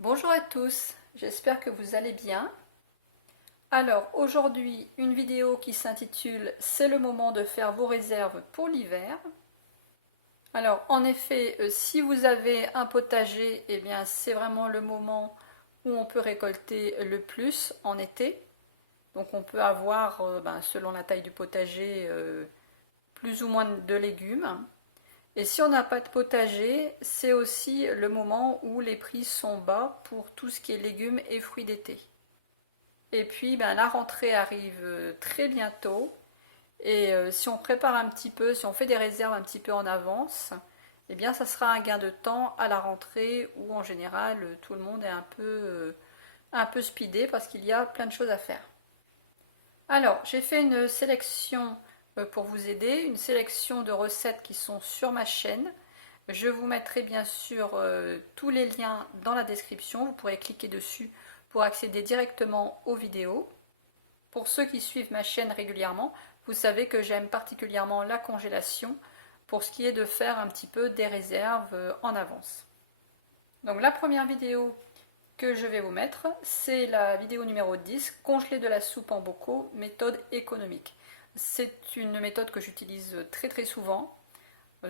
Bonjour à tous, j'espère que vous allez bien. Alors aujourd'hui, une vidéo qui s'intitule C'est le moment de faire vos réserves pour l'hiver. Alors en effet, si vous avez un potager, eh bien c'est vraiment le moment où on peut récolter le plus en été. Donc on peut avoir, selon la taille du potager, plus ou moins de légumes. Et si on n'a pas de potager, c'est aussi le moment où les prix sont bas pour tout ce qui est légumes et fruits d'été. Et puis la rentrée arrive très bientôt. Et si on prépare un petit peu, si on fait des réserves un petit peu en avance, eh bien ça sera un gain de temps à la rentrée où en général tout le monde est un peu speedé parce qu'il y a plein de choses à faire. Alors j'ai fait une sélection pour vous aider, une sélection de recettes qui sont sur ma chaîne. Je vous mettrai bien sûr tous les liens dans la description, vous pourrez cliquer dessus pour accéder directement aux vidéos. Pour ceux qui suivent ma chaîne régulièrement, vous savez que j'aime particulièrement la congélation pour ce qui est de faire un petit peu des réserves en avance. Donc la première vidéo que je vais vous mettre, c'est la vidéo numéro 10, congeler de la soupe en bocaux, méthode économique. C'est une méthode que j'utilise très très souvent.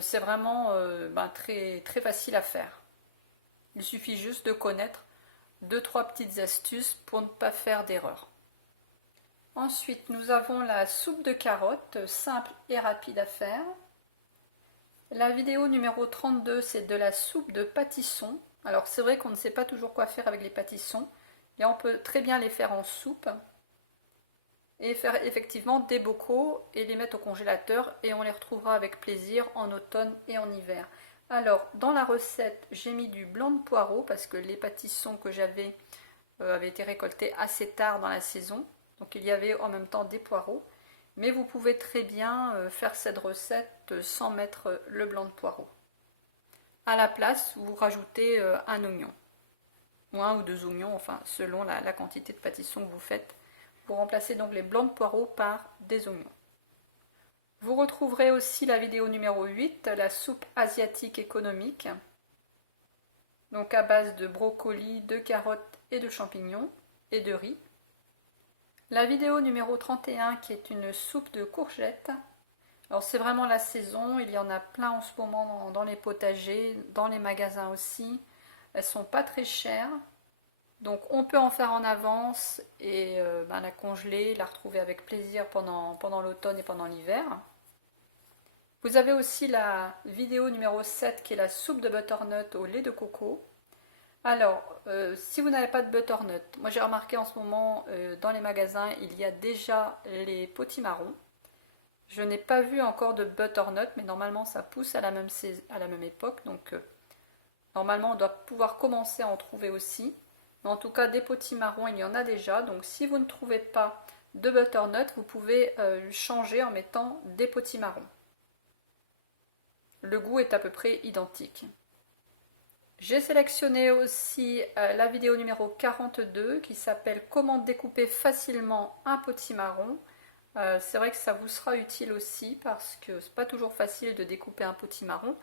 C'est vraiment très, très facile à faire. Il suffit juste de connaître 2-3 petites astuces pour ne pas faire d'erreur. Ensuite, nous avons la soupe de carottes, simple et rapide à faire. La vidéo numéro 32, c'est de la soupe de pâtisson. Alors c'est vrai qu'on ne sait pas toujours quoi faire avec les pâtissons, mais on peut très bien les faire en soupe et faire effectivement des bocaux et les mettre au congélateur et on les retrouvera avec plaisir en automne et en hiver. Alors dans la recette, j'ai mis du blanc de poireau parce que les pâtissons que j'avais avaient été récoltés assez tard dans la saison. Donc il y avait en même temps des poireaux. Mais vous pouvez très bien faire cette recette sans mettre le blanc de poireau. À la place, vous rajoutez un oignon. Ou un ou deux oignons, enfin selon la quantité de pâtisson que vous faites. Vous remplacez donc les blancs de poireaux par des oignons. Vous retrouverez aussi la vidéo numéro 8, la soupe asiatique économique. Donc à base de brocolis, de carottes et de champignons et de riz. La vidéo numéro 31 qui est une soupe de courgettes. Alors c'est vraiment la saison, il y en a plein en ce moment dans les potagers, dans les magasins aussi. Elles sont pas très chères. Donc on peut en faire en avance et la congeler, la retrouver avec plaisir pendant l'automne et pendant l'hiver. Vous avez aussi la vidéo numéro 7 qui est la soupe de butternut au lait de coco. Alors, si vous n'avez pas de butternut, moi j'ai remarqué en ce moment dans les magasins, il y a déjà les potimarrons. Je n'ai pas vu encore de butternut, mais normalement ça pousse à la même époque, donc normalement on doit pouvoir commencer à en trouver aussi. Mais en tout cas, des potimarrons, il y en a déjà, donc si vous ne trouvez pas de butternut, vous pouvez changer en mettant des potimarrons. Le goût est à peu près identique. J'ai sélectionné aussi la vidéo numéro 42 qui s'appelle Comment découper facilement un potimarron. C'est vrai que ça vous sera utile aussi parce que c'est pas toujours facile de découper un potimarron,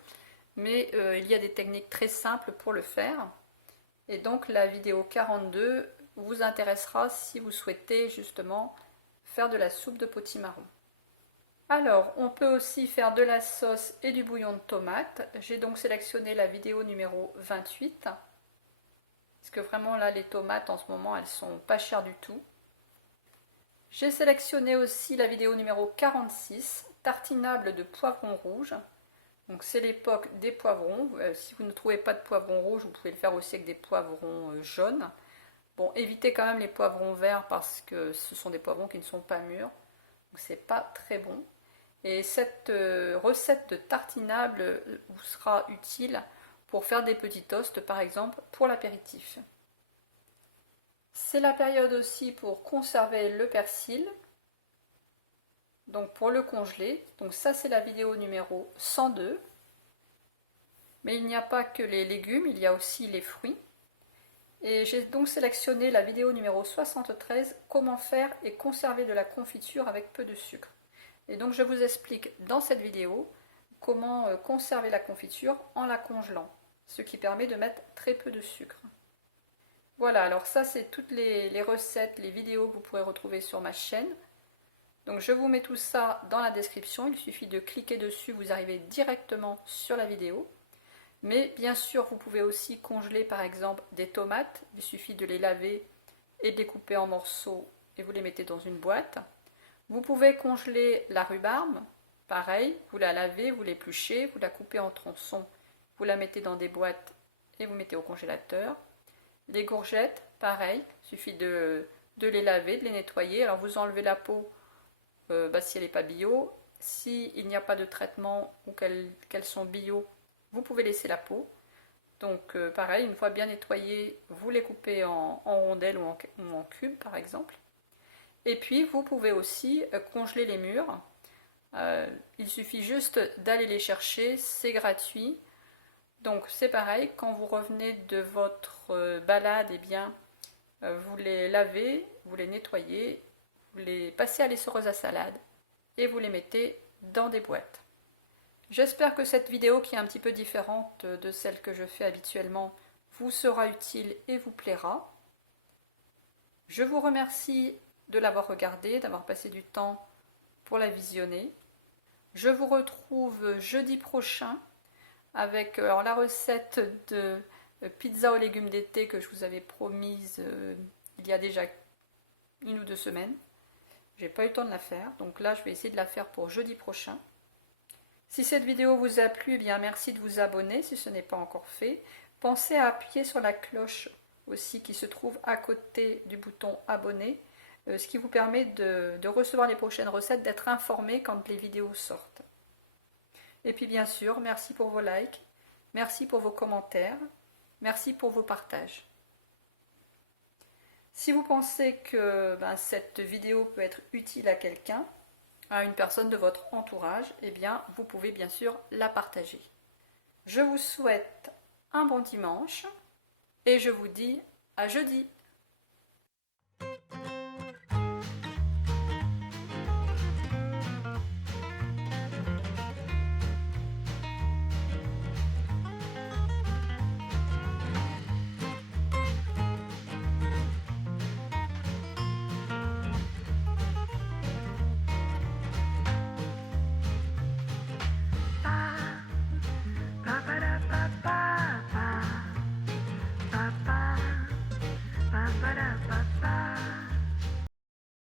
mais il y a des techniques très simples pour le faire. Et donc la vidéo 42 vous intéressera si vous souhaitez justement faire de la soupe de potimarron. Alors, on peut aussi faire de la sauce et du bouillon de tomate. J'ai donc sélectionné la vidéo numéro 28. Parce que vraiment là, les tomates en ce moment, elles sont pas chères du tout. J'ai sélectionné aussi la vidéo numéro 46, tartinable de poivrons rouges. Donc c'est l'époque des poivrons. Si vous ne trouvez pas de poivrons rouges, vous pouvez le faire aussi avec des poivrons jaunes. Bon, évitez quand même les poivrons verts parce que ce sont des poivrons qui ne sont pas mûrs. Donc c'est pas très bon. Et cette recette de tartinable vous sera utile pour faire des petits toasts par exemple pour l'apéritif. C'est la période aussi pour conserver le persil, donc pour le congeler. Donc ça c'est la vidéo numéro 102. Mais il n'y a pas que les légumes, il y a aussi les fruits. Et j'ai donc sélectionné la vidéo numéro 73, comment faire et conserver de la confiture avec peu de sucre. Et donc je vous explique dans cette vidéo comment conserver la confiture en la congelant, ce qui permet de mettre très peu de sucre. Voilà, alors ça c'est toutes les recettes, les vidéos que vous pourrez retrouver sur ma chaîne. Donc je vous mets tout ça dans la description, il suffit de cliquer dessus, vous arrivez directement sur la vidéo. Mais bien sûr, vous pouvez aussi congeler par exemple des tomates, il suffit de les laver et de les couper en morceaux et vous les mettez dans une boîte. Vous pouvez congeler la rhubarbe, pareil, vous la lavez, vous l'épluchez, vous la coupez en tronçons, vous la mettez dans des boîtes et vous mettez au congélateur. Les courgettes, pareil, il suffit de les laver, de les nettoyer. Alors vous enlevez la peau si elle n'est pas bio. S'il n'y a pas de traitement ou qu'elles sont bio, vous pouvez laisser la peau. Donc pareil, une fois bien nettoyées, vous les coupez en rondelles ou en cubes par exemple. Et puis vous pouvez aussi congeler les mûres. Il suffit juste d'aller les chercher, c'est gratuit. Donc c'est pareil, quand vous revenez de votre balade, eh bien, vous les lavez, vous les nettoyez, vous les passez à l'essoreuse à salade et vous les mettez dans des boîtes. J'espère que cette vidéo, qui est un petit peu différente de celle que je fais habituellement, vous sera utile et vous plaira. Je vous remercie de l'avoir regardée, d'avoir passé du temps pour la visionner. Je vous retrouve jeudi prochain avec la recette de pizza aux légumes d'été que je vous avais promise il y a déjà 1 ou 2 semaines. J'ai pas eu le temps de la faire, donc là je vais essayer de la faire pour jeudi prochain. Si cette vidéo vous a plu, eh bien merci de vous abonner si ce n'est pas encore fait. Pensez à appuyer sur la cloche aussi qui se trouve à côté du bouton abonner, ce qui vous permet de recevoir les prochaines recettes, d'être informé quand les vidéos sortent. Et puis bien sûr, merci pour vos likes, merci pour vos commentaires, merci pour vos partages. Si vous pensez que cette vidéo peut être utile à quelqu'un, à une personne de votre entourage, eh bien vous pouvez bien sûr la partager. Je vous souhaite un bon dimanche et je vous dis à jeudi.